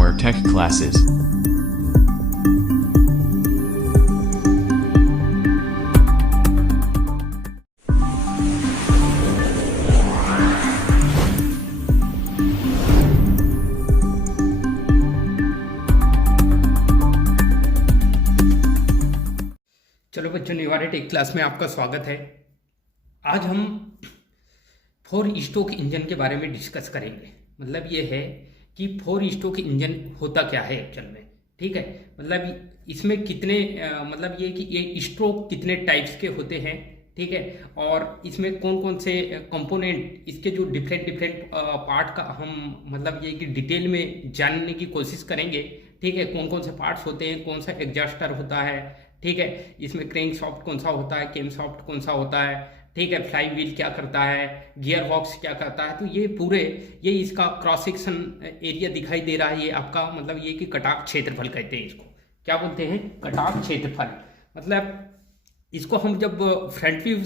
Firmware Tech Classes. चलो बच्चों, निवारे take class में आपका स्वागत है। आज हम 4 स्ट्रोक इंजन के बारे में डिस्कस करेंगे। मतलब ये है कि 4 स्ट्रोक इंजन होता क्या है एक्चुअल में। ठीक है, मतलब इसमें कितने मतलब ये कि ये स्ट्रोक कितने टाइप्स के होते हैं। ठीक है, और इसमें कौन कौन से कंपोनेंट, इसके जो डिफरेंट पार्ट का हम मतलब ये कि डिटेल में जानने की कोशिश करेंगे। ठीक है, कौन कौन से पार्ट्स होते हैं, कौन सा एग्जॉस्टर होता है। ठीक है, इसमें क्रैंक सॉफ्ट कौन सा होता है, केम सॉफ्ट कौन सा होता है। ठीक है, फ्लाई व्हील क्या करता है, गियर बॉक्स क्या करता है। तो ये पूरे ये इसका क्रॉस सेक्शन एरिया दिखाई दे रहा है। ये आपका मतलब ये कि कटाव क्षेत्रफल कहते हैं इसको। क्या बोलते हैं? कटाव क्षेत्रफल। मतलब इसको हम जब फ्रंट व्यू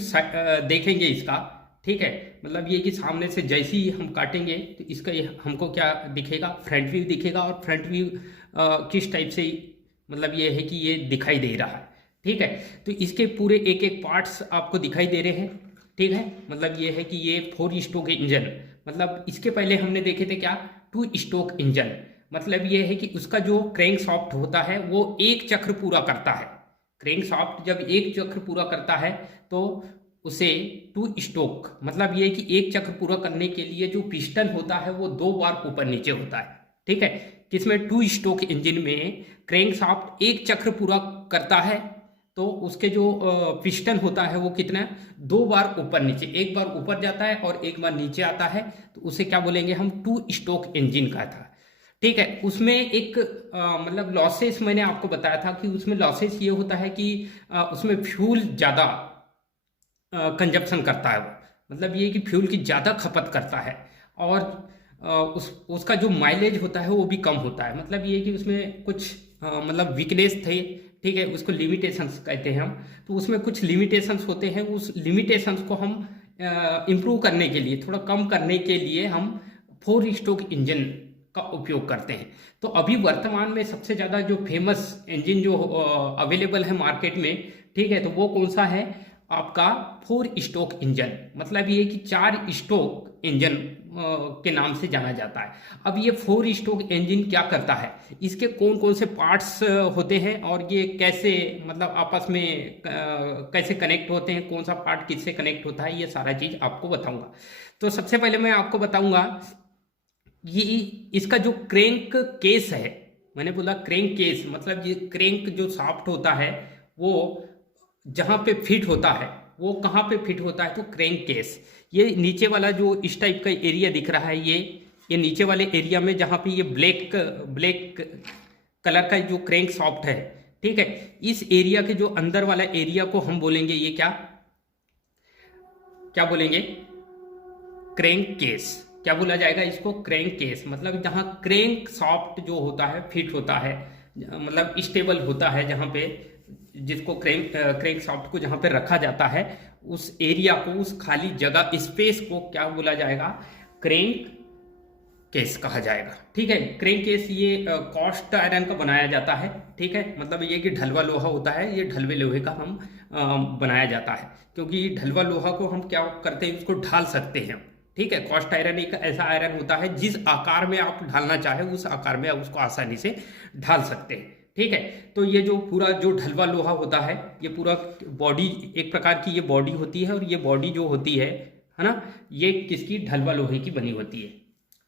देखेंगे इसका, ठीक है, मतलब ये कि सामने से जैसे ही हम काटेंगे तो इसका हमको क्या दिखेगा? फ्रंट व्यू दिखेगा। और फ्रंट व्यू किस टाइप से मतलब ये है कि ये दिखाई दे रहा है। ठीक है, तो इसके पूरे एक एक पार्ट्स आपको दिखाई दे रहे हैं। ठीक है, मतलब ये है कि ये 4 स्ट्रोक इंजन। मतलब इसके पहले हमने देखे थे क्या? 2 स्ट्रोक इंजन। मतलब ये है कि उसका जो क्रैंक सॉफ्ट होता है वो एक चक्र पूरा करता है। क्रैंक सॉफ्ट जब एक चक्र पूरा करता है तो उसे 2 स्ट्रोक, मतलब ये कि एक चक्र पूरा करने के लिए जो पिस्टन होता है वो 2 बार ऊपर नीचे होता है। ठीक है, किसमें? 2 स्ट्रोक इंजन में क्रैंक शाफ्ट एक चक्र पूरा करता है तो उसके जो पिस्टन होता है वो कितना? 2 बार ऊपर नीचे, एक बार ऊपर जाता है और एक बार नीचे आता है। तो उसे क्या बोलेंगे हम? 2 स्ट्रोक इंजन का था। ठीक है, उसमें एक मतलब लॉसेस मैंने आपको बताया था कि उसमें लॉसेस ये होता है कि उसमें फ्यूल ज़्यादा कंजप्शन करता है वो। मतलब ये कि फ्यूल की ज़्यादा खपत करता है। और उसका जो माइलेज होता है वो भी कम होता है। मतलब ये कि उसमें कुछ मतलब वीकनेस थे। ठीक है, उसको लिमिटेशंस कहते हैं हम। तो उसमें कुछ लिमिटेशंस होते हैं। उस लिमिटेशंस को हम इम्प्रूव करने के लिए, थोड़ा कम करने के लिए हम 4 स्ट्रोक इंजन का उपयोग करते हैं। तो अभी वर्तमान में सबसे ज़्यादा जो फेमस इंजन जो अवेलेबल है मार्केट में, ठीक है, तो वो कौन सा है? आपका 4 स्ट्रोक इंजन। मतलब ये कि 4 स्ट्रोक इंजन के नाम से जाना जाता है। अब ये 4 स्ट्रोक इंजन क्या करता है, इसके कौन कौन से पार्ट्स होते हैं और ये कैसे मतलब आपस में कैसे कनेक्ट होते हैं, कौन सा पार्ट किससे कनेक्ट होता है, ये सारा चीज़ आपको बताऊंगा। तो सबसे पहले मैं आपको बताऊंगा ये इसका जो क्रैंक केस है। मैंने बोला क्रैंक केस, मतलब ये क्रैंक जो शाफ्ट होता है वो जहाँ पे फिट होता है वो कहाँ पे फिट होता है? तो क्रैंक केस। ये नीचे वाला जो इस टाइप का एरिया दिख रहा है, ये नीचे वाले एरिया में जहाँ पे ये ब्लैक ब्लैक कलर का जो क्रैंक सॉफ्ट है, ठीक है, इस एरिया के जो अंदर वाला एरिया को हम बोलेंगे ये क्या क्या बोलेंगे? Crank case. क्या बोला जाएगा इसको? Crank case. मतलब जहाँ क्रैंक सॉफ्ट जो होता है फिट होता है, मतलब स्टेबल होता है, जहाँ पे जिसको क्रैंक सॉफ्ट को जहाँ पे रखा जाता है उस एरिया को, उस खाली जगह स्पेस को क्या बोला जाएगा? क्रैंक केस कहा जाएगा। ठीक है, क्रैंक केस ये कास्ट आयरन का बनाया जाता है। ठीक है, मतलब ये कि ढलवा लोहा होता है, ये ढलवे लोहे का हम बनाया जाता है। क्योंकि ढलवा लोहा को हम क्या करते हैं? उसको ढाल सकते हैं। ठीक है, कास्ट आयरन एक ऐसा आयरन होता है जिस आकार में आप ढालना चाहे उस आकार में आप उसको आसानी से ढाल सकते हैं। ठीक है, तो ये जो पूरा जो ढलवा लोहा होता है, ये पूरा बॉडी एक प्रकार की ये बॉडी होती है। और ये बॉडी जो होती है ना, ये किसकी? ढलवा लोहे की बनी होती है।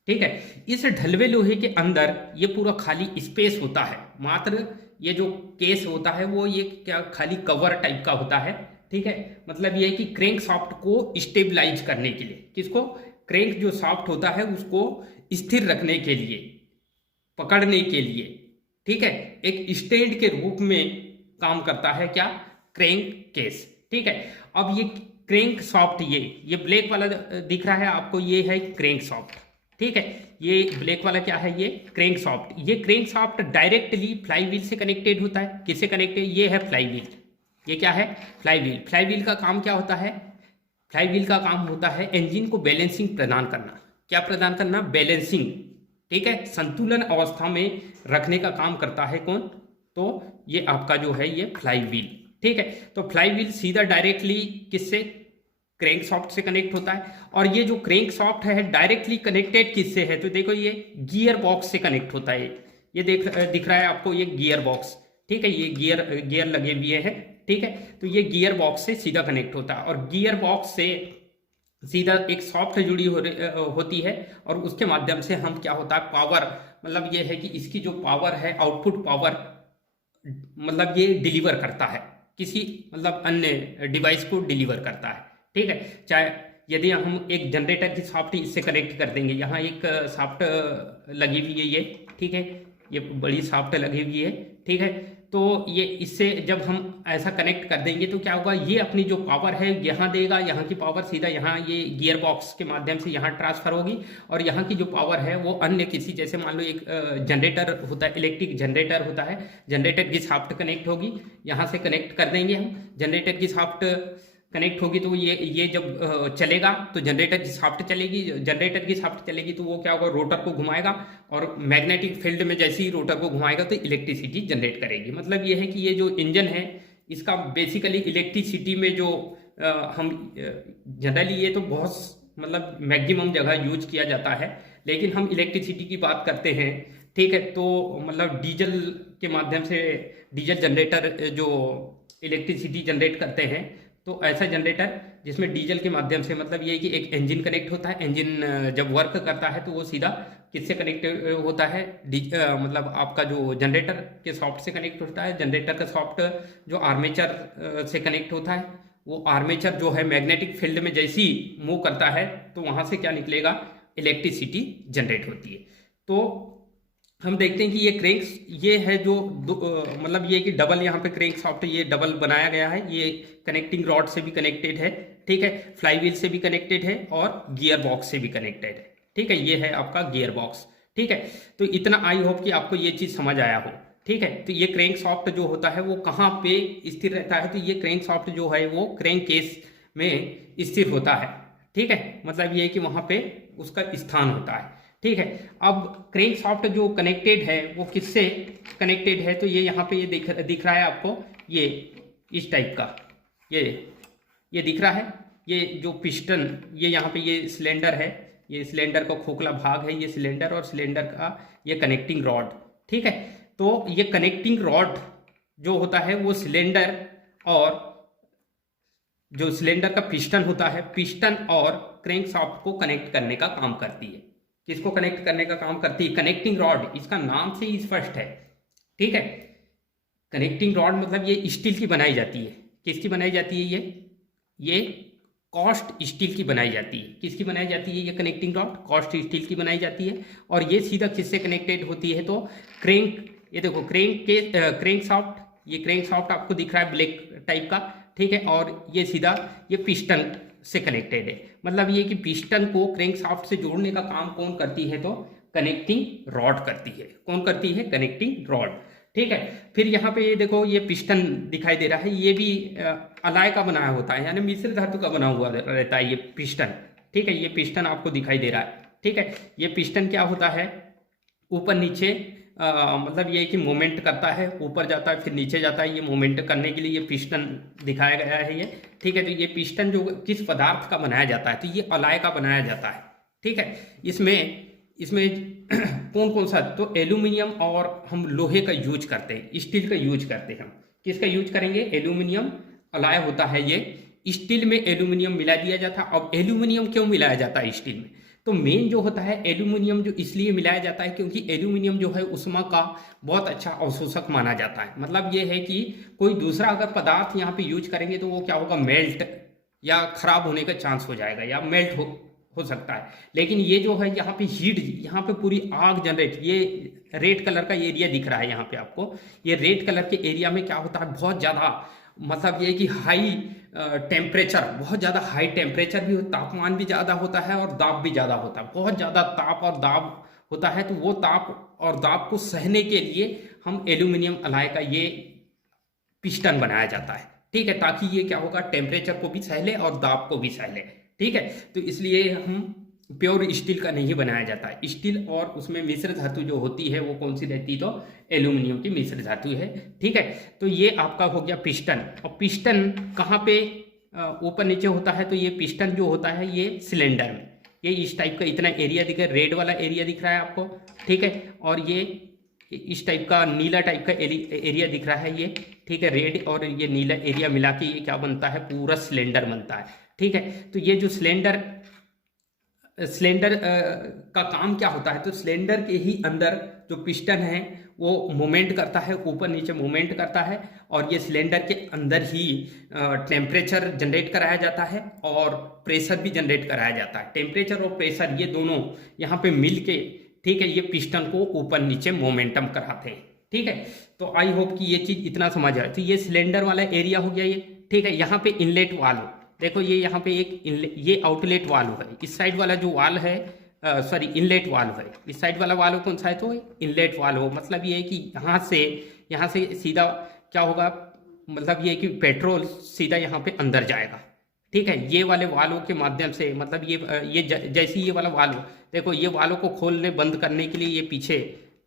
ठीक है, इस ढलवे लोहे के अंदर ये पूरा खाली स्पेस होता है। मात्र ये जो केस होता है वो ये क्या खाली कवर टाइप का होता है। ठीक है, मतलब ये है कि क्रैंक सॉफ्ट को स्टेबलाइज करने के लिए, किसको? क्रैंक जो सॉफ्ट होता है उसको स्थिर रखने के लिए, पकड़ने के लिए, ठीक है, एक स्टैंड के रूप में काम करता है क्या? Crank case. ठीक है, अब ये क्रैंक सॉफ्ट, ये ब्लैक वाला दिख रहा है आपको, ये है क्रैंक सॉफ्ट। ठीक है, ये ब्लैक वाला क्या है? ये क्रैंक सॉफ्ट। ये crank soft directly fly wheel से कनेक्टेड होता है। किससे कनेक्टेड? ये है फ्लाई व्हील। ये क्या है? Fly wheel. फ्लाई व्हील का काम क्या होता है? फ्लाई व्हील का काम होता है इंजन को बैलेंसिंग प्रदान करना। क्या प्रदान करना? बैलेंसिंग। ठीक है, संतुलन अवस्था में रखने का काम करता है कौन? तो ये आपका जो है ये फ्लाई व्हील। ठीक है, तो फ्लाई व्हील सीधा डायरेक्टली किससे? क्रैंक सॉफ्ट से कनेक्ट होता है। और ये जो क्रैंक सॉफ्ट है डायरेक्टली कनेक्टेड किससे है? तो देखो ये गियर बॉक्स से कनेक्ट होता है। ये दिख रहा है आपको ये गियर बॉक्स। ठीक है, ये गियर लगे हुए हैं। ठीक है, तो ये गियर बॉक्स से सीधा कनेक्ट होता है और गियर बॉक्स से सीधा एक सॉफ्ट जुड़ी होती है और उसके माध्यम से हम क्या होता है पावर, मतलब ये है कि इसकी जो पावर है आउटपुट पावर, मतलब ये डिलीवर करता है किसी मतलब अन्य डिवाइस को डिलीवर करता है। ठीक है, चाहे यदि हम एक जनरेटर की सॉफ्ट इससे कनेक्ट कर देंगे, यहाँ एक सॉफ्ट लगी हुई है ये। ठीक है, ये बड़ी सॉफ्ट लगी हुई है। ठीक है, तो ये इससे जब हम ऐसा कनेक्ट कर देंगे तो क्या होगा, ये अपनी जो पावर है यहाँ देगा, यहाँ की पावर सीधा यहाँ ये गियर बॉक्स के माध्यम से यहाँ ट्रांसफर होगी और यहाँ की जो पावर है वो अन्य किसी, जैसे मान लो एक जनरेटर होता है, इलेक्ट्रिक जनरेटर होता है, जनरेटर की सॉफ्ट कनेक्ट होगी, यहाँ से कनेक्ट कर देंगे हम, जनरेटर की सॉफ्ट कनेक्ट होगी तो ये जब चलेगा तो जनरेटर की सॉफ्ट चलेगी, जनरेटर की सॉफ्ट चलेगी तो वो क्या होगा, रोटर को घुमाएगा और मैग्नेटिक फील्ड में जैसे ही रोटर को घुमाएगा तो इलेक्ट्रिसिटी जनरेट करेगी। मतलब ये है कि ये जो इंजन है इसका बेसिकली इलेक्ट्रिसिटी में जो हम जनरली ये तो बहुत मतलब मैक्सिमम जगह यूज किया जाता है, लेकिन हम इलेक्ट्रिसिटी की बात करते हैं। ठीक है, तो मतलब डीजल के माध्यम से डीजल जनरेटर जो इलेक्ट्रिसिटी जनरेट करते हैं, तो ऐसा जनरेटर जिसमें डीजल के माध्यम से, मतलब ये है कि एक इंजन कनेक्ट होता है, इंजन जब वर्क करता है तो वो सीधा किससे कनेक्ट होता है, मतलब आपका जो जनरेटर के सॉफ्ट से कनेक्ट होता है। जनरेटर का सॉफ्ट जो आर्मेचर से कनेक्ट होता है, वो आर्मेचर जो है मैग्नेटिक फील्ड में जैसे ही मूव करता है तो वहाँ से क्या निकलेगा, इलेक्ट्रिसिटी जनरेट होती है। तो हम देखते हैं कि ये क्रैंक्स ये है जो मतलब ये कि डबल यहाँ पे क्रैंक सॉफ्ट ये डबल बनाया गया है, ये कनेक्टिंग रॉड से भी कनेक्टेड है। ठीक है, फ्लाई व्हील से भी कनेक्टेड है और गियर बॉक्स से भी कनेक्टेड है। ठीक है, ये है आपका गियर बॉक्स। ठीक है, तो इतना आई होप कि आपको ये चीज़ समझ आया हो। ठीक है, तो ये क्रैंक सॉफ्ट जो होता है वो कहाँ पे स्थिर रहता है, तो ये क्रैंक सॉफ्ट जो है वो क्रैंक केस में स्थिर होता है। ठीक है, मतलब ये है कि वहाँ पे उसका स्थान होता है। ठीक है, अब क्रैंक सॉफ्ट जो कनेक्टेड है वो किससे कनेक्टेड है, तो ये यहाँ पे ये दिख रहा है आपको, ये इस टाइप का ये दिख रहा है, ये जो पिस्टन, ये यहाँ पे ये सिलेंडर है, ये सिलेंडर का खोखला भाग है, ये सिलेंडर और सिलेंडर का ये कनेक्टिंग रॉड। ठीक है, तो ये कनेक्टिंग रॉड जो होता है वो सिलेंडर और जो सिलेंडर का पिस्टन होता है, पिस्टन और क्रैंक सॉफ्ट को कनेक्ट करने का काम करती है। किसको कनेक्ट करने का काम करती है, कनेक्टिंग रॉड, इसका नाम से ही स्पष्ट है। ठीक है, कनेक्टिंग रॉड मतलब ये स्टील की बनाई जाती है। किसकी बनाई जाती है, ये कॉस्ट स्टील की बनाई जाती है। किसकी बनाई जाती है, ये कनेक्टिंग रॉड कॉस्ट स्टील की बनाई जाती है और ये सीधा किससे कनेक्टेड होती है, तो क्रैंक, ये देखो क्रैंक सॉफ्ट, ये क्रैंक सॉफ्ट आपको दिख रहा है ब्लैक टाइप का। ठीक है, और ये सीधा ये पिस्टन से कनेक्टेड है। मतलब ये कि पिस्टन को क्रैंक सॉफ्ट से जोड़ने का काम कौन करती है, तो कनेक्टिंग रॉड करती है। कौन करती है, कनेक्टिंग रॉड। ठीक है, फिर यहाँ पे ये देखो ये पिस्टन दिखाई दे रहा है, ये भी अलाय का बनाया होता है, यानी मिश्र धातु का बना हुआ रहता है ये पिस्टन। ठीक है, ये पिस्टन आपको दिखाई दे रहा है। ठीक है, ये पिस्टन क्या होता है, ऊपर नीचे मतलब ये कि मूवमेंट करता है, ऊपर जाता है फिर नीचे जाता है, ये मूवमेंट करने के लिए ये पिस्टन दिखाया गया है ये। ठीक है, तो ये पिस्टन जो किस पदार्थ का बनाया जाता है, तो ये अलाय का बनाया जाता है। ठीक है, इसमें कौन कौन सा, तो एल्यूमिनियम और हम लोहे का यूज करते हैं, स्टील का यूज करते हैं। हम किसका यूज करेंगे, एल्यूमिनियम अलाय होता है ये, स्टील में एल्यूमिनियम मिला दिया जाता है। अब एल्यूमिनियम क्यों मिलाया जाता है स्टील में, तो मेन जो होता है एल्यूमिनियम जो इसलिए मिलाया जाता है क्योंकि एल्यूमिनियम जो है उष्मा का बहुत अच्छा अवशोषक माना जाता है। मतलब ये है कि कोई दूसरा अगर पदार्थ यहाँ पे यूज करेंगे तो वो क्या होगा, मेल्ट या खराब होने का चांस हो जाएगा या मेल्ट हो सकता है। लेकिन ये जो है यहाँ पे हीट, यहाँ पे पूरी आग जनरेट, ये रेड कलर का एरिया दिख रहा है यहाँ पे आपको, ये रेड कलर के एरिया में क्या होता है, बहुत ज़्यादा मतलब ये कि हाई टेम्परेचर, बहुत ज़्यादा हाई टेम्परेचर भी, तापमान भी ज़्यादा होता है और दाब भी ज़्यादा होता है। बहुत ज़्यादा ताप और दाब होता है, तो वो ताप और दाब को सहने के लिए हम एल्यूमिनियम अलाय का ये पिस्टन बनाया जाता है। ठीक है, ताकि ये क्या होगा, टेम्परेचर को भी सह ले और दाब को भी सह ले। ठीक है, तो इसलिए हम प्योर स्टील का नहीं बनाया जाता है। स्टील और उसमें मिश्र धातु जो होती है वो कौन सी रहती है, तो एल्यूमिनियम की मिश्र धातु है। ठीक है, तो ये आपका हो गया पिस्टन। और पिस्टन कहाँ पे ऊपर नीचे होता है, तो ये पिस्टन जो होता है ये सिलेंडर में, ये इस टाइप का इतना एरिया दिख रहा है, रेड वाला एरिया दिख रहा है आपको। ठीक है, और ये इस टाइप का नीला टाइप का एरिया दिख रहा है ये। ठीक है, रेड और ये नीला एरिया मिला के ये क्या बनता है, पूरा सिलेंडर बनता है। ठीक है, तो ये जो सिलेंडर का काम क्या होता है, तो सिलेंडर के ही अंदर जो पिस्टन है वो मूवमेंट करता है, ऊपर नीचे मूवमेंट करता है, और ये सिलेंडर के अंदर ही टेम्परेचर जनरेट कराया जाता है और प्रेशर भी जनरेट कराया जाता है। टेम्परेचर और प्रेशर ये दोनों यहाँ पे मिल के, ठीक है, ये पिस्टन को ऊपर नीचे मोमेंटम कराते हैं। ठीक है, तो आई होप कि ये चीज़ इतना समझ आए। तो ये सिलेंडर वाला एरिया हो गया ये। ठीक है, यहाँ पे इनलेट वाल्व देखो, ये यहाँ पे एक ये आउटलेट वाल्व है। इस साइड वाला जो वाल्व है, सॉरी इनलेट वाल्व है। इस साइड वाला वाल्व कौन सा है, तो इनलेट वाल्व। मतलब ये है कि यहाँ से सीधा क्या होगा, मतलब ये है कि पेट्रोल सीधा यहाँ पे अंदर जाएगा। ठीक है, ये वाले वाल्व के माध्यम से, मतलब ये जैसे ये वाला वाल्व देखो, ये वाल्व को खोलने बंद करने के लिए ये पीछे,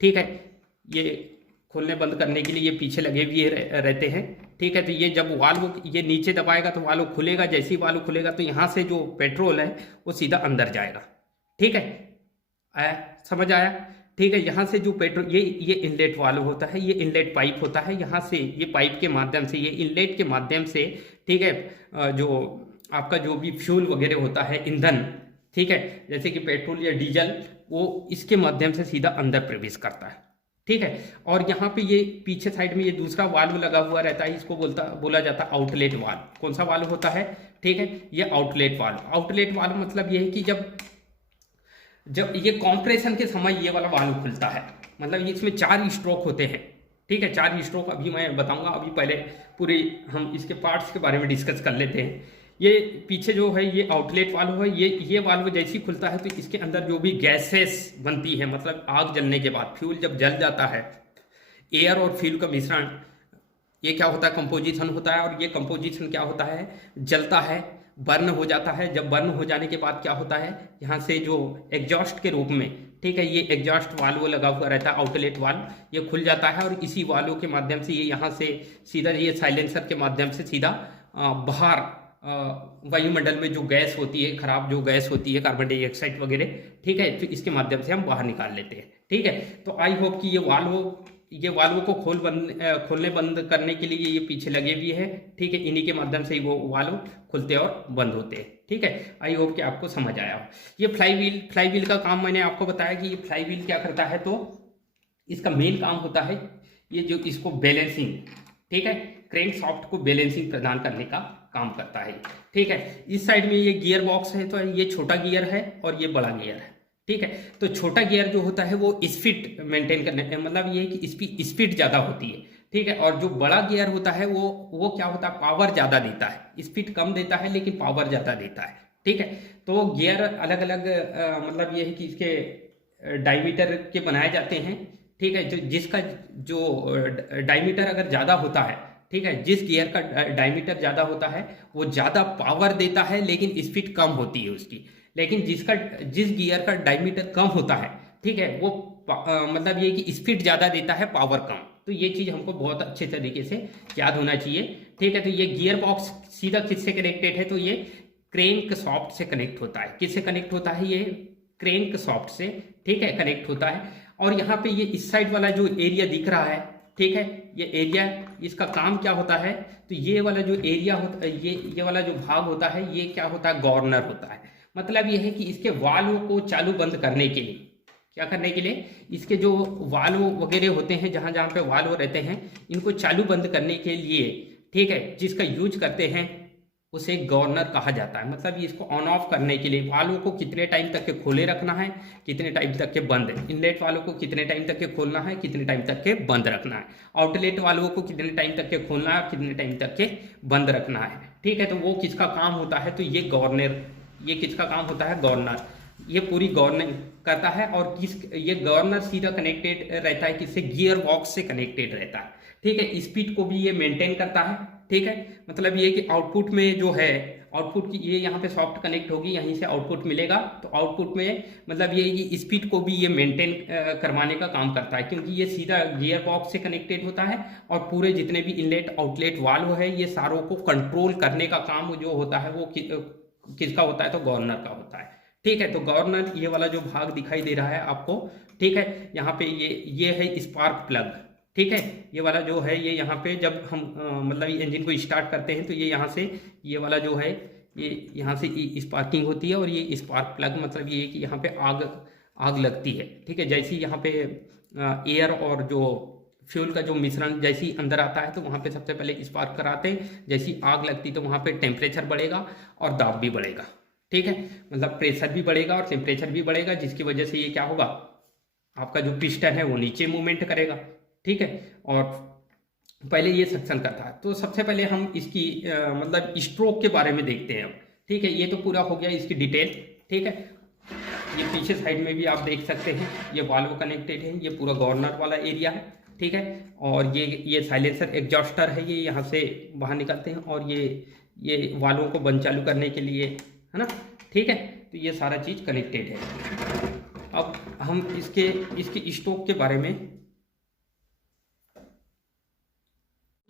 ठीक है, ये खोलने बंद करने के लिए ये पीछे लगे हुए रहते हैं। ठीक है, तो ये जब वाल्व ये नीचे दबाएगा तो वाल्व खुलेगा, जैसे ही वाल्व खुलेगा तो यहाँ से जो पेट्रोल है वो सीधा अंदर जाएगा। ठीक है, आया, समझ आया। ठीक है, यहाँ से जो पेट्रोल, ये इनलेट वाल्व होता है, ये इनलेट पाइप होता है। यहाँ से ये पाइप के माध्यम से, ये इनलेट के माध्यम से, ठीक है, जो आपका जो भी फ्यूल वगैरह होता है, ईंधन, ठीक है, जैसे कि पेट्रोल या डीजल, वो इसके माध्यम से सीधा अंदर प्रवेश करता है। ठीक है, और यहाँ पे ये पीछे साइड में ये दूसरा वाल्व लगा हुआ रहता है, इसको बोला जाता है आउटलेट वाल्व। कौन सा वाल्व होता है, ठीक है, ये आउटलेट वाल्व। आउटलेट वाल्व मतलब ये है कि जब ये कॉम्प्रेशन के समय ये वाला वाल्व खुलता है, मतलब इसमें 4 स्ट्रोक होते हैं। ठीक है, 4 स्ट्रोक अभी मैं बताऊंगा, अभी पहले पूरे हम इसके पार्ट्स के बारे में डिस्कस कर लेते हैं। ये पीछे जो है ये आउटलेट वाल्व है। ये वाल्व जैसे ही खुलता है तो इसके अंदर जो भी गैसेस बनती है, मतलब आग जलने के बाद फ्यूल जब जल जाता है, एयर और फ्यूल का मिश्रण, ये क्या होता है, कंपोजिशन होता है। और ये कंपोजिशन क्या होता है, जलता है, बर्न हो जाता है। जब बर्न हो जाने के बाद क्या होता है, यहाँ से जो एग्जॉस्ट के रूप में, ठीक है, ये एग्जॉस्ट वाल्व लगा हुआ रहता है, आउटलेट वाल्व, ये खुल जाता है और इसी वाल्व के माध्यम से ये यहाँ से सीधा ये साइलेंसर के माध्यम से सीधा बाहर वायुमंडल में जो गैस होती है, खराब जो गैस होती है, कार्बन डाइऑक्साइड वगैरह, ठीक है, तो इसके माध्यम से हम बाहर निकाल लेते हैं। ठीक है, तो आई होप कि ये वाल्व को खोलने बंद करने के लिए ये पीछे लगे हुए हैं। ठीक है, इन्हीं के माध्यम से ही वो वाल्व खुलते और बंद होते हैं। ठीक है, आई होप कि आपको समझ आया हो। ये फ्लाई व्हील का काम मैंने आपको बताया कि ये फ्लाई व्हील क्या करता है, तो इसका मेन काम होता है ये जो इसको बैलेंसिंग, ठीक है, क्रैंक शाफ्ट को बैलेंसिंग प्रदान करने का काम करता है। ठीक है, इस साइड में ये गियर बॉक्स है, तो ये छोटा गियर है और ये बड़ा गियर है। ठीक है, तो छोटा गियर जो होता है वो स्पीड मेंटेन करने, मतलब ये है कि इसकी स्पीड ज़्यादा होती है। ठीक है, और जो बड़ा गियर होता है वो क्या होता है, पावर ज़्यादा देता है, स्पीड कम देता है लेकिन पावर ज़्यादा देता है। ठीक है, तो गियर अलग अलग मतलब ये है कि इसके डायमीटर के बनाए जाते हैं। ठीक है, जिसका जो डायमीटर अगर ज़्यादा होता है, ठीक है, जिस गियर का डायमीटर ज़्यादा होता है वो ज़्यादा पावर देता है लेकिन स्पीड कम होती है उसकी। लेकिन जिस गियर का डायमीटर कम होता है, ठीक है, वो मतलब ये कि स्पीड ज़्यादा देता है, पावर कम। तो ये चीज़ हमको बहुत अच्छे तरीके से याद होना चाहिए। ठीक है, तो ये गियर बॉक्स सीधा किससे कनेक्टेड है, तो ये क्रैंक शाफ्ट से कनेक्ट होता है। किससे कनेक्ट होता है, ये क्रैंक शाफ्ट से, ठीक है, कनेक्ट होता है। और यहाँ पे ये इस साइड वाला जो एरिया दिख रहा है, ठीक है, ये एरिया, इसका काम क्या होता है, तो ये वाला जो एरिया होता है, ये वाला जो भाग होता है, ये क्या होता है, गवर्नर होता है। मतलब ये है कि इसके वाल्व को चालू बंद करने के लिए, क्या करने के लिए, इसके जो वाल्व वगैरह होते हैं, जहाँ जहाँ पे वाल्व रहते हैं, इनको चालू बंद करने के लिए, ठीक है, जिसका यूज करते हैं उसे गवर्नर कहा जाता है। मतलब ये इसको ऑन ऑफ करने के लिए वाल्व को कितने टाइम तक के खोले रखना है, कितने टाइम तक के बंद, इनलेट वाल्व को कितने टाइम तक के खोलना है, कितने टाइम तक के बंद रखना है, आउटलेट वाल्व को कितने टाइम तक के खोलना है, कितने टाइम तक के बंद रखना है। ठीक है, तो वो किसका काम होता है, तो ये गवर्नर, ये किसका काम होता है, गवर्नर, ये पूरी गवर्निंग करता है। और ये गवर्नर सीधा कनेक्टेड रहता है किससे, गियर बॉक्स से कनेक्टेड रहता है। ठीक है, स्पीड को भी ये मेंटेन करता है। ठीक है, मतलब ये कि आउटपुट में जो है, आउटपुट की ये यहाँ पे सॉफ्ट कनेक्ट होगी, यहीं से आउटपुट मिलेगा। तो आउटपुट में मतलब ये स्पीड को भी ये मेंटेन करवाने का काम करता है, क्योंकि ये सीधा गियर बॉक्स से कनेक्टेड होता है और पूरे जितने भी इनलेट आउटलेट वाल्व है ये सारों को कंट्रोल करने का काम जो होता है वो किसका होता है, तो गवर्नर का होता है। ठीक है, तो गवर्नर ये वाला जो भाग दिखाई दे रहा है आपको, ठीक है, यहाँ पे ये है स्पार्क प्लग। ठीक है, ये वाला जो है ये यहाँ पे जब हम मतलब ये इंजन को स्टार्ट करते हैं तो ये यहाँ से ये वाला जो है ये यहाँ से स्पार्किंग होती है और ये स्पार्क प्लग मतलब ये कि यहाँ पे आग लगती है। ठीक है, जैसे ही यहाँ पे एयर और जो फ्यूल का जो मिश्रण जैसे ही अंदर आता है तो वहाँ पे सबसे पहले स्पार्क कराते हैं, जैसी आग लगती तो वहाँ पे टेम्परेचर बढ़ेगा और दाब भी बढ़ेगा। ठीक है, मतलब प्रेशर भी बढ़ेगा और टेम्परेचर भी बढ़ेगा, जिसकी वजह से ये क्या होगा, आपका जो पिस्टन है वो नीचे मूवमेंट करेगा। ठीक है, और पहले ये सक्शन करता है। तो सबसे पहले हम इसकी मतलब स्ट्रोक के बारे में देखते हैं अब। ठीक है, ये तो पूरा हो गया इसकी डिटेल। ठीक है, ये पीछे साइड में भी आप देख सकते हैं ये वाल्व कनेक्टेड है, ये पूरा गवर्नर वाला एरिया है। ठीक है, और ये साइलेंसर एग्जॉस्टर है, ये यहाँ से बाहर निकलते हैं और ये वाल्वों को बंद चालू करने के लिए है ना। ठीक है, तो ये सारा चीज़ कनेक्टेड है। अब हम इसके स्ट्रोक के बारे में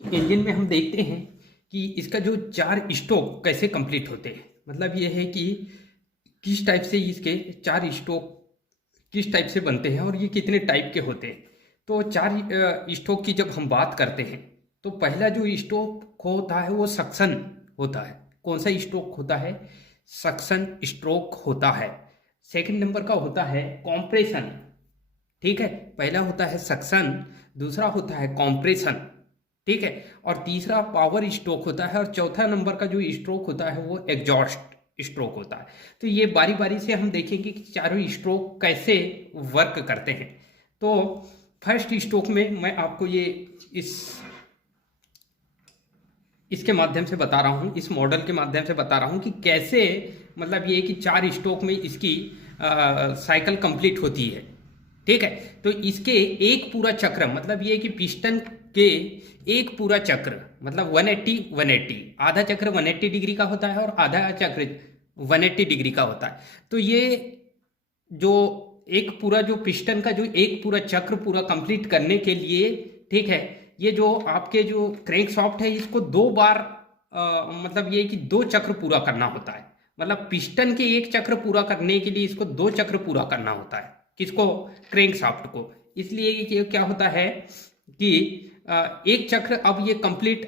इंजन में हम देखते हैं कि इसका जो 4 स्ट्रोक कैसे कंप्लीट होते हैं। मतलब ये है कि किस टाइप से इसके 4 स्ट्रोक किस टाइप से बनते हैं और ये कितने टाइप के होते हैं। तो 4 स्ट्रोक की जब हम बात करते हैं तो पहला जो स्ट्रोक होता है वो सक्शन होता है। कौन सा स्ट्रोक होता है, सक्शन स्ट्रोक होता है। सेकंड नंबर का होता है कॉम्प्रेशन। ठीक है, पहला होता है सक्शन, दूसरा होता है कॉम्प्रेशन। ठीक है, और तीसरा पावर स्ट्रोक होता है और चौथा नंबर का जो स्ट्रोक होता है वो एग्जॉस्ट स्ट्रोक होता है। तो ये बारी बारी से हम देखेंगे कि चारों स्ट्रोक कैसे वर्क करते हैं। तो फर्स्ट स्ट्रोक में मैं आपको ये इसके माध्यम से बता रहा हूँ, इस मॉडल के माध्यम से बता रहा हूँ कि कैसे मतलब ये कि 4 स्ट्रोक में इसकी साइकिल कंप्लीट होती है। ठीक है, तो इसके एक पूरा चक्र मतलब ये कि पिस्टन के एक पूरा चक्र मतलब 180 आधा चक्र 180 डिग्री का होता है और आधा चक्र 180 डिग्री का होता है। तो ये जो एक पूरा जो पिस्टन का जो एक पूरा चक्र पूरा कंप्लीट करने के लिए, ठीक है, ये जो आपके जो क्रैंकशाफ्ट है इसको 2 बार मतलब ये कि 2 चक्र पूरा करना होता है। मतलब पिस्टन के एक चक्र पूरा करने के लिए इसको 2 चक्र पूरा करना होता है। किसको, क्रैंकशाफ्ट को। इसलिए ये क्या होता है कि एक चक्र अब ये कंप्लीट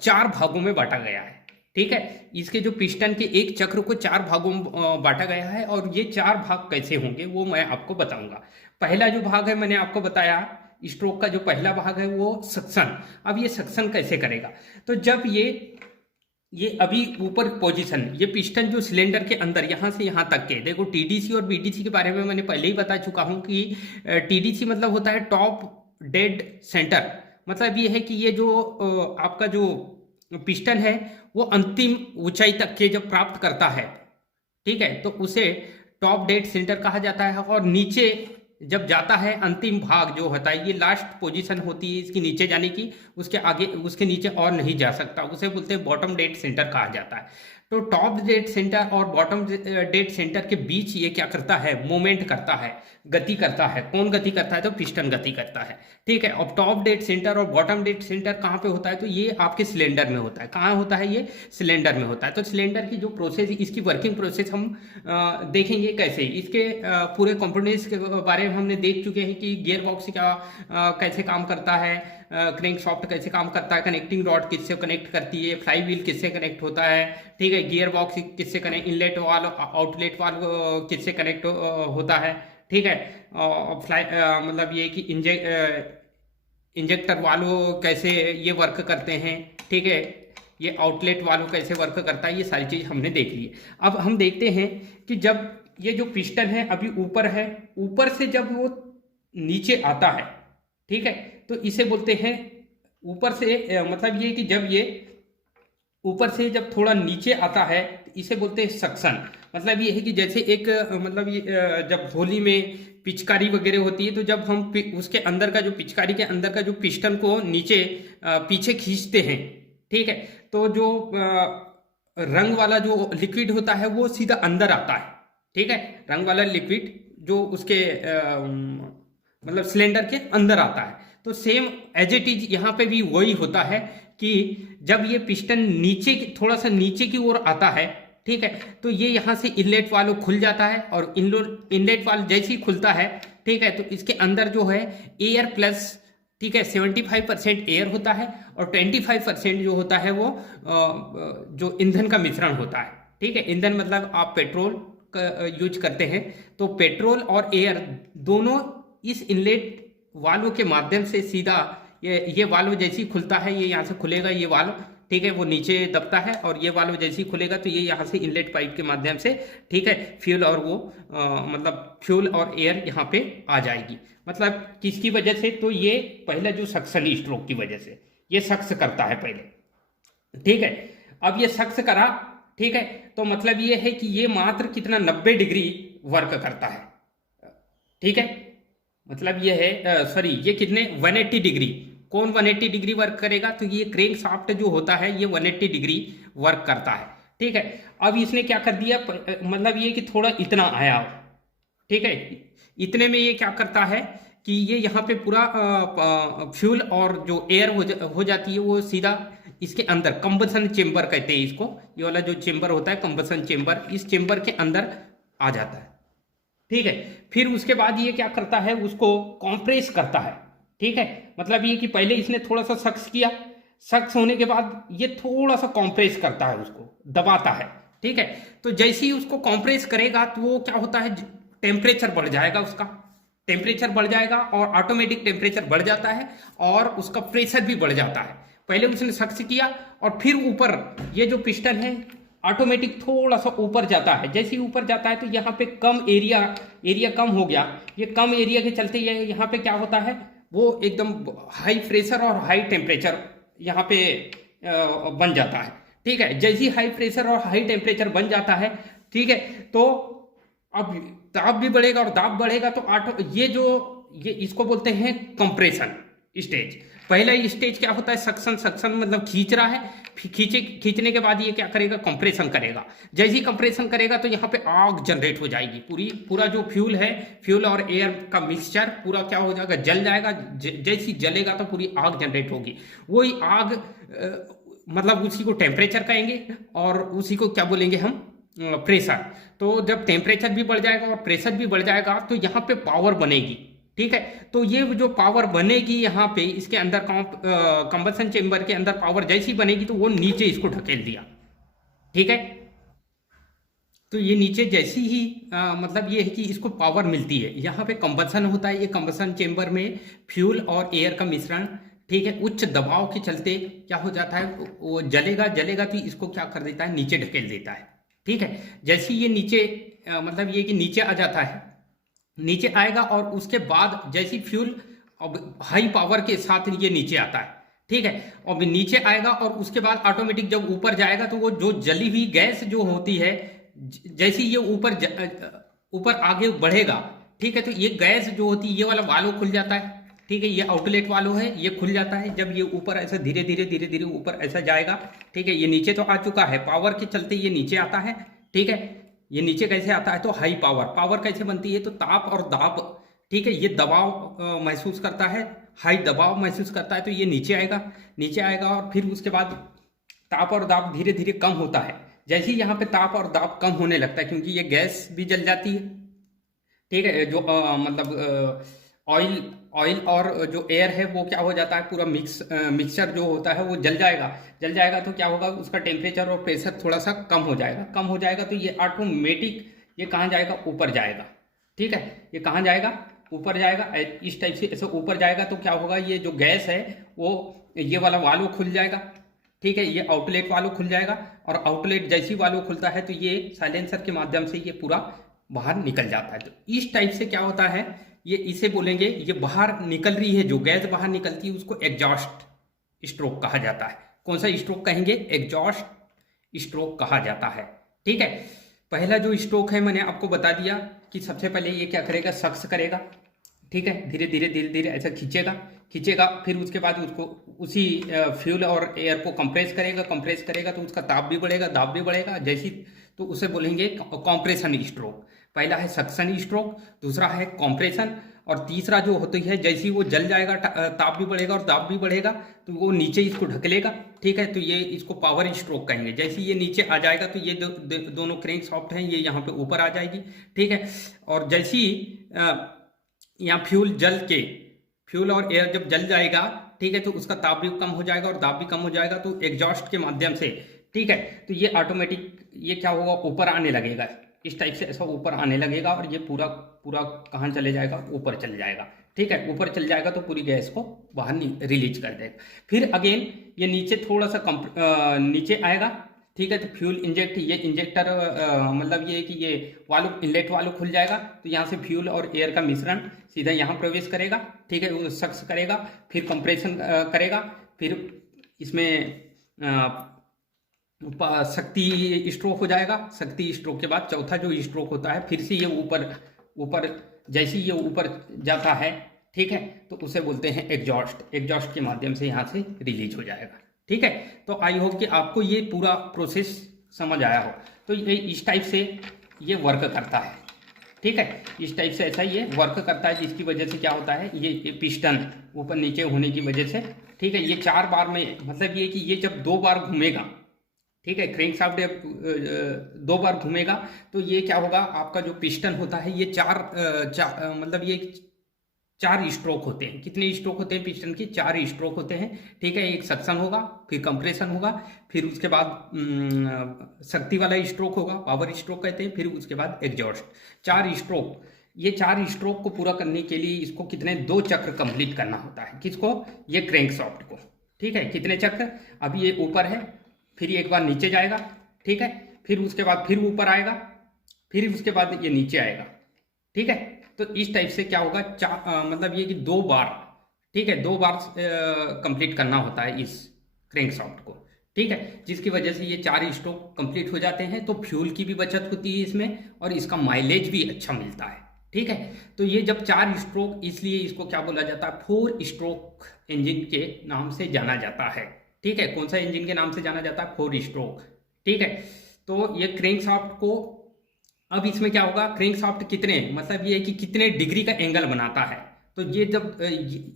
4 भागों में बांटा गया है। ठीक है, इसके जो पिस्टन के एक चक्र को 4 भागों में बांटा गया है और ये 4 भाग कैसे होंगे वो मैं आपको बताऊंगा। पहला जो भाग है मैंने आपको बताया स्ट्रोक का जो पहला भाग है वो सक्शन। अब ये सक्शन कैसे करेगा, तो जब ये अभी ऊपर पोजीशन, ये पिस्टन जो सिलेंडर के अंदर यहाँ से यहाँ तक के, देखो टीडीसी और बीडीसी के बारे में मैंने पहले ही बता चुका हूँ कि टीडीसी मतलब होता है टॉप डेड सेंटर। मतलब ये है कि ये जो आपका जो पिस्टन है वो अंतिम ऊंचाई तक के जब प्राप्त करता है, ठीक है, तो उसे टॉप डेड सेंटर कहा जाता है। और नीचे जब जाता है अंतिम भाग जो होता है, ये लास्ट पोजीशन होती है इसकी नीचे जाने की, उसके आगे उसके नीचे और नहीं जा सकता, उसे बोलते हैं बॉटम डेड सेंटर कहा जाता है। तो टॉप डेड सेंटर और बॉटम डेड सेंटर के बीच ये क्या करता है, मूवमेंट करता है, गति करता है। कौन गति करता है, तो पिस्टन गति करता है। ठीक है, अब टॉप डेड सेंटर और बॉटम डेड सेंटर कहाँ पे होता है, तो ये आपके सिलेंडर में होता है। कहाँ होता है, ये सिलेंडर में होता है। तो सिलेंडर की जो प्रोसेस, इसकी वर्किंग प्रोसेस हम देखेंगे कैसे। इसके पूरे कंपोनेंट्स के बारे में हमने देख चुके हैं कि गियर बॉक्स का कैसे काम करता है, क्रैंकशाफ्ट कैसे काम करता है, कनेक्टिंग रॉड किससे कनेक्ट करती है, फ्लाई व्हील किससे कनेक्ट होता है, ठीक है, गियर बॉक्स किससे connect, inlet valve outlet valve किससे कनेक्ट होता है, ठीक है, फ्लाई मतलब ये कि इंजेक्टर वाल्व कैसे ये वर्क करते हैं, ठीक है, ये आउटलेट वाल्व कैसे वर्क करता है, ये सारी चीज़ हमने देख ली है। अब हम देखते हैं कि जब ये जो पिस्टन है अभी ऊपर है, ऊपर से जब वो नीचे आता है, ठीक है, तो इसे बोलते हैं ऊपर से मतलब ये कि जब ये ऊपर से जब थोड़ा नीचे आता है इसे बोलते हैं सक्शन। मतलब ये है कि जैसे एक मतलब ये जब होली में पिचकारी वगैरह होती है तो जब हम उसके अंदर का जो पिचकारी के अंदर का जो पिस्टन को नीचे पीछे खींचते हैं, ठीक है, तो जो रंग वाला जो लिक्विड होता है वो सीधा अंदर आता है। ठीक है, रंग वाला लिक्विड जो उसके मतलब सिलेंडर के अंदर आता है। तो सेम एज इट इज यहाँ पे भी वही होता है कि जब ये पिस्टन नीचे थोड़ा सा नीचे की ओर आता है, ठीक है, तो ये यहाँ से इनलेट वाल्व खुल जाता है और इनलेट वाल्व जैसे ही खुलता है, ठीक है, तो इसके अंदर जो है एयर प्लस, ठीक है, 75% एयर होता है और 25% जो होता है वो जो ईंधन का मिश्रण होता है। ठीक है, ईंधन मतलब आप पेट्रोल का यूज करते हैं, तो पेट्रोल और एयर दोनों इस इनलेट वाल्व के माध्यम से सीधा ये वाल्व जैसे ही खुलता है, ये यहाँ से खुलेगा ये वाल्व, ठीक है, वो नीचे दबता है और ये वाल्व जैसे ही खुलेगा तो ये यहाँ से इनलेट पाइप के माध्यम से, ठीक है, फ्यूल और वो मतलब फ्यूल और एयर यहाँ पे आ जाएगी। मतलब किसकी वजह से, तो ये पहला जो सक्शन स्ट्रोक की वजह से ये सक्स करता है पहले। ठीक है, अब ये सक्स करा, ठीक है, तो मतलब ये है कि ये मात्र कितना 90 डिग्री वर्क करता है। ठीक है, मतलब ये है सॉरी ये कितने 180 डिग्री, कौन 180 डिग्री वर्क करेगा, तो ये क्रैंक शाफ्ट जो होता है ये 180 डिग्री वर्क करता है। ठीक है, अब इसने क्या कर दिया, मतलब ये कि थोड़ा इतना आया, ठीक है, इतने में ये क्या करता है कि ये यहाँ पे पूरा फ्यूल और जो एयर हो जाती है वो सीधा इसके अंदर कंबसन चेम्बर कहते हैं इसको, ये वाला जो चेम्बर होता है कंबसन चेम्बर, इस चेम्बर के अंदर आ जाता है। ठीक है, फिर उसके बाद ये क्या करता है, उसको कॉम्प्रेस करता है। ठीक है, मतलब ये कि पहले इसने थोड़ा सा सक्स किया, सक्स होने के बाद ये थोड़ा सा कॉम्प्रेस करता है, उसको दबाता है। ठीक है, तो जैसे ही उसको कॉम्प्रेस करेगा तो वो क्या होता है, टेम्परेचर बढ़ जाएगा, उसका टेम्परेचर बढ़ जाएगा और ऑटोमेटिक टेम्परेचर बढ़ जाता है और उसका प्रेशर भी बढ़ जाता है। पहले उसने सक्स किया और फिर ऊपर ये जो पिस्टन है ऑटोमेटिक थोड़ा सा ऊपर जाता है, जैसे ही ऊपर जाता है तो यहाँ पे कम एरिया कम हो गया, ये कम एरिया के चलते ये यहाँ पे क्या होता है, वो एकदम हाई प्रेशर और हाई टेम्परेचर यहाँ पे बन जाता है। ठीक है, जैसे ही हाई प्रेशर और हाई टेम्परेचर बन जाता है, ठीक है, तो अब दाब भी बढ़ेगा और दाब बढ़ेगा तो ये इसको बोलते हैं कंप्रेशन स्टेज। पहला स्टेज क्या होता है, सक्शन मतलब खींच रहा है, खींचने के बाद ये क्या करेगा, कंप्रेशन करेगा। जैसे ही कंप्रेशन करेगा तो यहाँ पे आग जनरेट हो जाएगी, पूरा जो फ्यूल है, फ्यूल और एयर का मिक्सचर पूरा क्या हो जाएगा, जल जाएगा। जैसे ही जलेगा तो पूरी आग जनरेट होगी। वही आग मतलब उसी को टेम्परेचर कहेंगे और उसी को क्या बोलेंगे हम, प्रेशर। तो जब टेम्परेचर भी बढ़ जाएगा और प्रेशर भी बढ़ जाएगा तो यहाँ पे पावर बनेगी। ठीक है, तो ये जो पावर बनेगी यहाँ पे इसके अंदर कंबसन चेम्बर के अंदर पावर जैसी बनेगी तो वो नीचे इसको ढकेल दिया। ठीक है, तो ये नीचे जैसी ही मतलब ये है कि इसको पावर मिलती है। यहाँ पे कंबसन होता है, ये कंबसन चेम्बर में फ्यूल और एयर का मिश्रण, ठीक है, उच्च दबाव के चलते क्या हो जाता है, वो जलेगा तो इसको क्या कर देता है, नीचे ढकेल देता है। ठीक है, जैसे ये नीचे मतलब ये कि नीचे आ जाता है, नीचे आएगा और उसके बाद जैसी फ्यूल अब हाई पावर के साथ ये नीचे आता है। ठीक है, और नीचे आएगा और उसके बाद ऑटोमेटिक जब ऊपर जाएगा तो वो जो जली हुई गैस जो होती है, जैसे ये ऊपर आगे बढ़ेगा, ठीक है, तो ये गैस जो होती है, ये वाला वाल्व खुल जाता है। ठीक है, ये आउटलेट वाल्व है, ये खुल जाता है। जब ये ऊपर ऐसा धीरे धीरे ऊपर ऐसा जाएगा, ठीक है, ये नीचे तो आ चुका है, पावर के चलते ये नीचे आता है। ठीक है, ये नीचे कैसे आता है, तो हाई पावर कैसे बनती है, तो ताप और दाब, ठीक है, ये दबाव महसूस करता है, हाई दबाव महसूस करता है, तो ये नीचे आएगा और फिर उसके बाद ताप और दाब धीरे धीरे कम होता है। जैसे ही यहाँ पे ताप और दाब कम होने लगता है, क्योंकि ये गैस भी जल जाती है। ठीक है, जो मतलब ऑयल और जो एयर है वो क्या हो जाता है, पूरा मिक्सचर जो होता है वो जल जाएगा तो क्या होगा, उसका टेम्परेचर और प्रेशर थोड़ा सा कम हो जाएगा तो ये ऑटोमेटिक ये कहाँ जाएगा, ऊपर जाएगा। ठीक है, ये कहाँ जाएगा, ऊपर जाएगा। इस टाइप से ऐसे ऊपर जाएगा तो क्या होगा, ये जो गैस है वो ये वाला वाल्व खुल जाएगा। ठीक है, ये आउटलेट वाल्व खुल जाएगा और आउटलेट जैसी वाल्व खुलता है तो ये साइलेंसर के माध्यम से ये पूरा बाहर निकल जाता है। तो इस टाइप से क्या होता है, ये इसे बोलेंगे, ये बाहर निकल रही है, जो गैस बाहर निकलती है उसको एग्जॉस्ट स्ट्रोक कहा जाता है। कौन सा स्ट्रोक कहेंगे, एग्जॉस्ट स्ट्रोक कहा जाता है। ठीक है, पहला जो स्ट्रोक है मैंने आपको बता दिया कि सबसे पहले ये क्या करेगा, सक्स करेगा। ठीक है, धीरे धीरे धीरे धीरे ऐसा खींचेगा खींचेगा, फिर उसके बाद उसको उसी फ्यूल और एयर को कंप्रेस करेगा तो उसका ताप भी बढ़ेगा, दाब भी बढ़ेगा। जैसी तो उसे बोलेंगे कॉम्प्रेशन स्ट्रोक। पहला है सक्शन स्ट्रोक, दूसरा है कॉम्प्रेशन, और तीसरा जो होती है जैसे वो जल जाएगा ताप भी बढ़ेगा और दाब भी बढ़ेगा तो वो नीचे इसको ढकेलेगा। ठीक है, तो ये इसको पावर स्ट्रोक कहेंगे। जैसे ये नीचे आ जाएगा तो ये दोनों क्रैंक शाफ्ट हैं, ये यहाँ पे ऊपर आ जाएगी। ठीक है, और जैसे ही यहाँ फ्यूल और एयर जब जल जाएगा, ठीक है, तो उसका ताप भी कम हो जाएगा और दाब भी कम हो जाएगा, तो एग्जॉस्ट के माध्यम से, ठीक है, तो ये ऑटोमेटिक ये क्या होगा, ऊपर आने लगेगा। इस टाइप से ऐसा ऊपर आने लगेगा और ये पूरा पूरा कहाँ चले जाएगा, ऊपर चले जाएगा। ठीक है, ऊपर चल जाएगा तो पूरी गैस को बाहर रिलीज कर देगा। फिर अगेन ये नीचे थोड़ा सा नीचे आएगा। ठीक है, तो फ्यूल इंजेक्ट, ये इंजेक्टर मतलब ये कि ये वाल्व, इनलेट वाल्व खुल जाएगा तो यहाँ से फ्यूल और एयर का मिश्रण सीधा यहाँ प्रवेश करेगा। ठीक है, वो सक्स करेगा, फिर कंप्रेशन करेगा, फिर इसमें शक्ति स्ट्रोक हो जाएगा। शक्ति स्ट्रोक के बाद चौथा जो स्ट्रोक होता है, फिर से ये ऊपर जैसे ये ऊपर जाता है, ठीक है, तो उसे बोलते हैं एग्जॉस्ट के माध्यम से यहाँ से रिलीज हो जाएगा। ठीक है, तो आई होप कि आपको ये पूरा प्रोसेस समझ आया हो। तो ये इस टाइप से ये वर्क करता है। ठीक है, इस टाइप से ऐसा ये वर्क करता है, जिसकी वजह से क्या होता है, ये पिस्टन ऊपर नीचे होने की वजह से, ठीक है, ये 4 बार में, मतलब ये कि ये जब 2 बार घूमेगा, ठीक है, क्रैंकशाफ्ट 2 बार घूमेगा तो ये क्या होगा, आपका जो पिस्टन होता है ये मतलब ये 4 स्ट्रोक होते हैं। कितने स्ट्रोक होते हैं पिस्टन की? 4 स्ट्रोक होते हैं। ठीक है, एक सक्शन होगा, फिर कंप्रेशन होगा, फिर उसके बाद शक्ति वाला स्ट्रोक होगा, पावर स्ट्रोक कहते हैं, फिर उसके बाद एग्जॉस्ट। 4 स्ट्रोक, ये 4 स्ट्रोक को पूरा करने के लिए इसको कितने 2 चक्र कंप्लीट करना होता है। किसको? ये क्रैंकशाफ्ट को। ठीक है, कितने चक्र? अभी ये ऊपर है, फिर एक बार नीचे जाएगा, ठीक है, फिर उसके बाद फिर ऊपर आएगा, फिर उसके बाद ये नीचे आएगा। ठीक है, तो इस टाइप से क्या होगा, मतलब ये कि 2 बार, ठीक है, 2 बार कंप्लीट करना होता है इस क्रैंकशाफ्ट को। ठीक है, जिसकी वजह से ये 4 स्ट्रोक कंप्लीट हो जाते हैं, तो फ्यूल की भी बचत होती है इसमें और इसका माइलेज भी अच्छा मिलता है। ठीक है, तो ये जब 4 स्ट्रोक, इसलिए इसको क्या बोला जाता है, 4 स्ट्रोक इंजन के नाम से जाना जाता है। ठीक है, कौन सा इंजन के नाम से जाना जाता है? 4 स्ट्रोक। ठीक है, तो ये क्रैंकशाफ्ट को, अब इसमें क्या होगा, क्रैंकशाफ्ट कितने, मतलब ये है कि कितने डिग्री का एंगल बनाता है, तो ये जब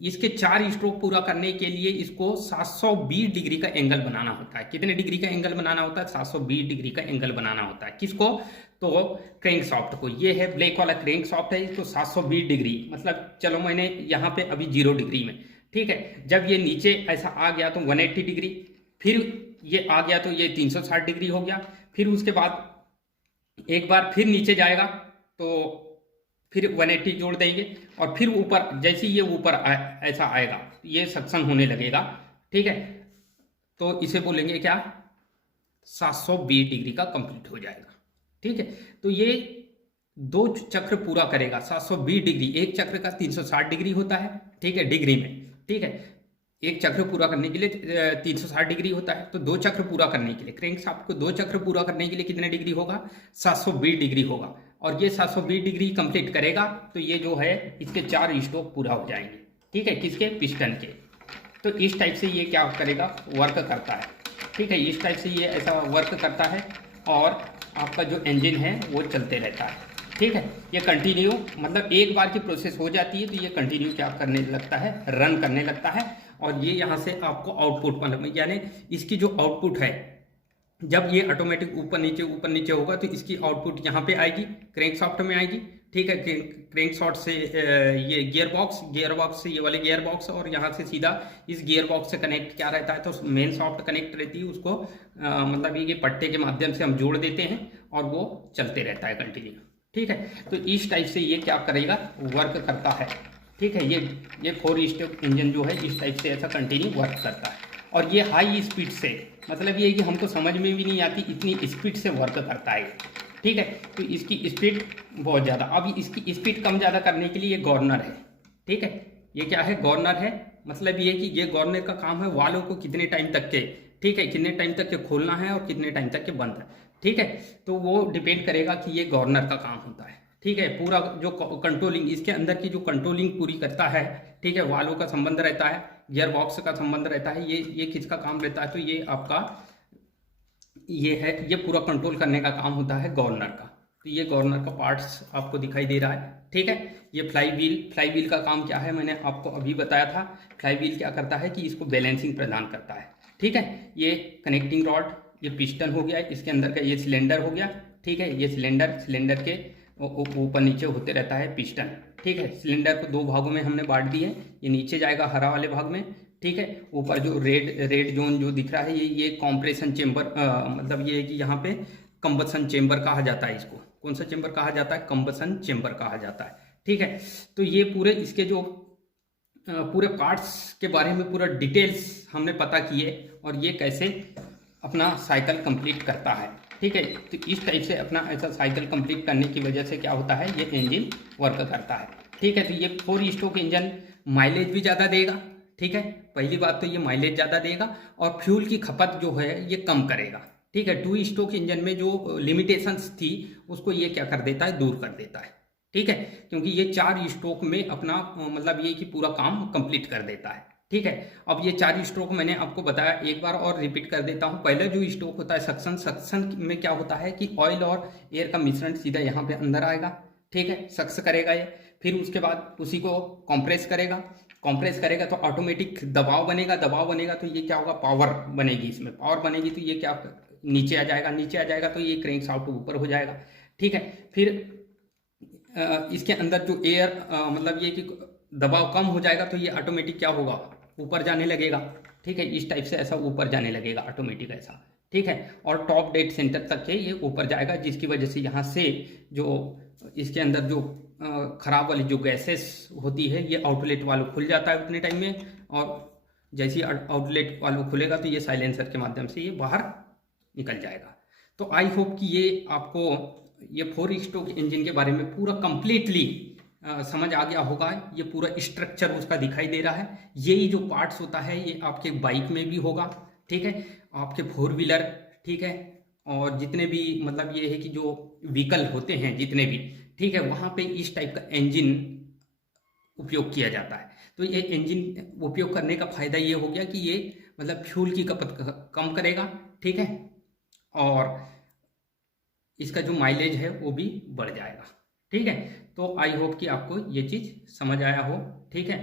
इसके 4 स्ट्रोक पूरा करने के लिए इसको 720 डिग्री का एंगल बनाना होता है। कितने डिग्री का एंगल बनाना होता है? 720 डिग्री का एंगल बनाना होता है। किसको? तो क्रैंकशाफ्ट को। ये है ब्लैक वाला क्रैंकशाफ्ट है, इसको 720 डिग्री, मतलब चलो मैंने यहाँ पे अभी 0 डिग्री में, ठीक है, जब ये नीचे ऐसा आ गया तो 180 डिग्री, फिर ये आ गया तो ये 360 डिग्री हो गया, फिर उसके बाद एक बार फिर नीचे जाएगा तो फिर 180 जोड़ देंगे, और फिर ऊपर, जैसे ये ऊपर ऐसा आएगा ये सक्शन होने लगेगा। ठीक है, तो इसे बोलेंगे क्या, 720 डिग्री का कंप्लीट हो जाएगा। ठीक है, तो ये 2 चक्र पूरा करेगा 720 डिग्री। एक चक्र का 360 डिग्री होता है, ठीक है, डिग्री में। ठीक है, एक चक्र पूरा करने के लिए 360 डिग्री होता है, तो 2 चक्र पूरा करने के लिए, क्रैंकशाफ्ट को 2 चक्र पूरा करने के लिए कितने डिग्री होगा? 720 डिग्री होगा, और ये 720 डिग्री कंप्लीट करेगा तो ये जो है इसके 4 स्ट्रोक पूरा हो जाएंगे। ठीक है, किसके? पिस्टन के। तो इस टाइप से ये क्या करेगा, वर्क करता है। ठीक है, इस टाइप से ये ऐसा वर्क करता है और आपका जो इंजन है वो चलते रहता है। ठीक है, ये कंटिन्यू, मतलब एक बार की प्रोसेस हो जाती है तो ये कंटिन्यू क्या करने लगता है, रन करने लगता है, और ये यहाँ से आपको आउटपुट, मतलब यानी इसकी जो आउटपुट है, जब ये ऑटोमेटिक ऊपर नीचे होगा तो इसकी आउटपुट यहाँ पे आएगी, क्रैंकशाफ्ट में आएगी। ठीक है, क्रैंकशाफ्ट से ये गियर बॉक्स से ये वाले गियर बॉक्स, और यहाँ से सीधा इस गियर बॉक्स से कनेक्ट क्या रहता है, तो मेन शाफ्ट कनेक्ट रहती है, उसको मतलब ये पट्टे के माध्यम से हम जोड़ देते हैं और वो चलते रहता है कंटिन्यू। ठीक है, तो इस टाइप से ये क्या करेगा, वर्क करता है। ठीक है, ये 4 स्ट्रोक इंजन जो है इस टाइप से ऐसा कंटिन्यू वर्क करता है, और ये हाई स्पीड से, मतलब ये है कि हमको समझ में भी नहीं आती, इतनी स्पीड से वर्क करता है। ठीक है, तो इसकी स्पीड बहुत ज़्यादा, अब इसकी स्पीड कम ज़्यादा करने के लिए ये गवर्नर है। ठीक है, ये क्या है, गवर्नर है, मतलब ये कि ये गवर्नर का काम है वाल्व को कितने टाइम तक के, ठीक है, कितने टाइम तक के खोलना है और कितने टाइम तक के बंद है। ठीक है, तो वो डिपेंड करेगा कि ये गवर्नर का काम होता है। ठीक है, पूरा जो कंट्रोलिंग, इसके अंदर की जो कंट्रोलिंग पूरी करता है, ठीक है, वाल्व का संबंध रहता है, गियर बॉक्स का संबंध रहता है, ये किसका काम रहता है, तो ये आपका ये है, ये पूरा कंट्रोल करने का काम होता है गवर्नर का। तो ये गवर्नर का पार्ट्स आपको दिखाई दे रहा है, ठीक है। ये फ्लाई व्हील का काम क्या है, मैंने आपको अभी बताया था। फ्लाई व्हील क्या करता है कि इसको बैलेंसिंग प्रदान करता है, ठीक है। ये कनेक्टिंग रॉड, ये पिस्टन हो गया, इसके अंदर का ये सिलेंडर हो गया, ठीक है। ये सिलेंडर के ऊपर नीचे होते रहता है पिस्टन, ठीक है। सिलेंडर को 2 भागों में हमने बांट दिए, ये नीचे जाएगा हरा वाले भाग में, ठीक है। ऊपर जो रेड जोन जो दिख रहा है, ये कॉम्प्रेशन चेम्बर, मतलब ये है कि यहाँ पे कंबसन चेम्बर कहा जाता है इसको। कौन सा चेम्बर कहा जाता है, कंबसन चेम्बर कहा जाता है, ठीक है। तो ये पूरे इसके जो पूरे पार्ट्स के बारे में पूरा डिटेल्स हमने पता किए, और ये कैसे अपना साइकिल कंप्लीट करता है, ठीक है। तो इस टाइप से अपना ऐसा साइकिल कंप्लीट करने की वजह से क्या होता है, ये इंजन वर्क करता है, ठीक है। तो ये 4 स्ट्रोक इंजन माइलेज भी ज़्यादा देगा, ठीक है। पहली बात तो ये माइलेज ज़्यादा देगा, और फ्यूल की खपत जो है ये कम करेगा, ठीक है। 2 स्ट्रोक इंजन में जो लिमिटेशंस थी उसको ये क्या कर देता है, दूर कर देता है, ठीक है। क्योंकि ये 4 स्ट्रोक में अपना मतलब ये कि पूरा काम कंप्लीट कर देता है, ठीक है। अब ये 4 स्ट्रोक मैंने आपको बताया, एक बार और रिपीट कर देता हूँ। पहले जो स्ट्रोक होता है सक्शन में क्या होता है कि ऑयल और एयर का मिश्रण सीधा यहाँ पे अंदर आएगा, ठीक है, सक्स करेगा ये। फिर उसके बाद उसी को कंप्रेस करेगा तो ऑटोमेटिक दबाव बनेगा तो ये क्या होगा, पावर बनेगी। इसमें पावर बनेगी तो ये क्या नीचे आ जाएगा तो ये क्रैंक शाफ्ट ऊपर हो जाएगा, ठीक है। फिर इसके अंदर जो एयर मतलब ये कि दबाव कम हो जाएगा तो ये ऑटोमेटिक क्या होगा, ऊपर जाने लगेगा, ठीक है। इस टाइप से ऐसा ऊपर जाने लगेगा ऑटोमेटिक ऐसा, ठीक है। और टॉप डेड सेंटर तक के ये ऊपर जाएगा, जिसकी वजह से यहाँ से जो इसके अंदर जो खराब वाली जो गैसेस होती है, ये आउटलेट वाल्व खुल जाता है उतने टाइम में, और जैसे ही आउटलेट वाल्व खुलेगा तो ये साइलेंसर के माध्यम से ये बाहर निकल जाएगा। तो आई होप कि ये आपको ये 4 स्ट्रोक इंजन के बारे में पूरा कंप्लीटली समझ आ गया होगा। ये पूरा स्ट्रक्चर उसका दिखाई दे रहा है। यही जो पार्ट्स होता है ये आपके बाइक में भी होगा, ठीक है, आपके 4 व्हीलर, ठीक है, और जितने भी मतलब ये है कि जो व्हीकल होते हैं जितने भी, ठीक है, वहाँ पे इस टाइप का इंजन उपयोग किया जाता है। तो ये इंजन उपयोग करने का फायदा ये हो गया कि ये मतलब फ्यूल की खपत कम करेगा, ठीक है, और इसका जो माइलेज है वो भी बढ़ जाएगा, ठीक है। तो आई होप कि आपको ये चीज़ समझ आया हो, ठीक है।